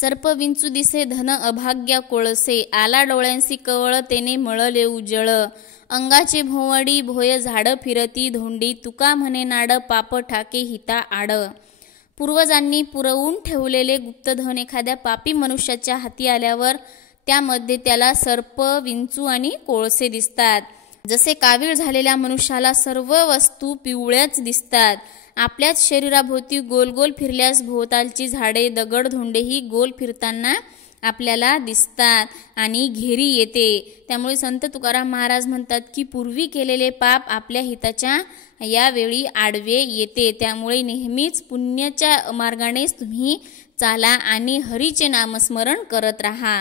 सर्प विंचू दिसे धन अभाग्या कोळसे, आला डोळ्यांसी कवळ तेने मळले उजळ, अंगाची भोवडी भोय झाड फिरती धोंडी, तुका म्हणे नाड पाप ठाके हिता आड। पूर्वजांनी पुरवून ठेवलेले गुप्तधन एखाद्या पापी मनुष्याच्या हाती आल्यावर त्यामध्ये त्याला सर्प, विंचू आणि कोळसे दिसतात। जसे कावीळ झालेल्या मनुष्याला सर्व वस्तू पिवळ्याच दिसतात, आपल्याच शरीराभोवती गोल गोल फिरल्यास भोवतालची झाडे, दगड, धोंडेही गोल फिरताना आपल्याला दिसतात आणि घेरी येते। त्यामुळे संत तुकाराम महाराज म्हणतात की पूर्वी केलेले पाप आपल्या हिताच्या यावेळी आडवे येते। त्यामुळे नेहमीच पुण्याच्या मार्गानेच तुम्ही चाला आणि हरीचे नामस्मरण करत राहा।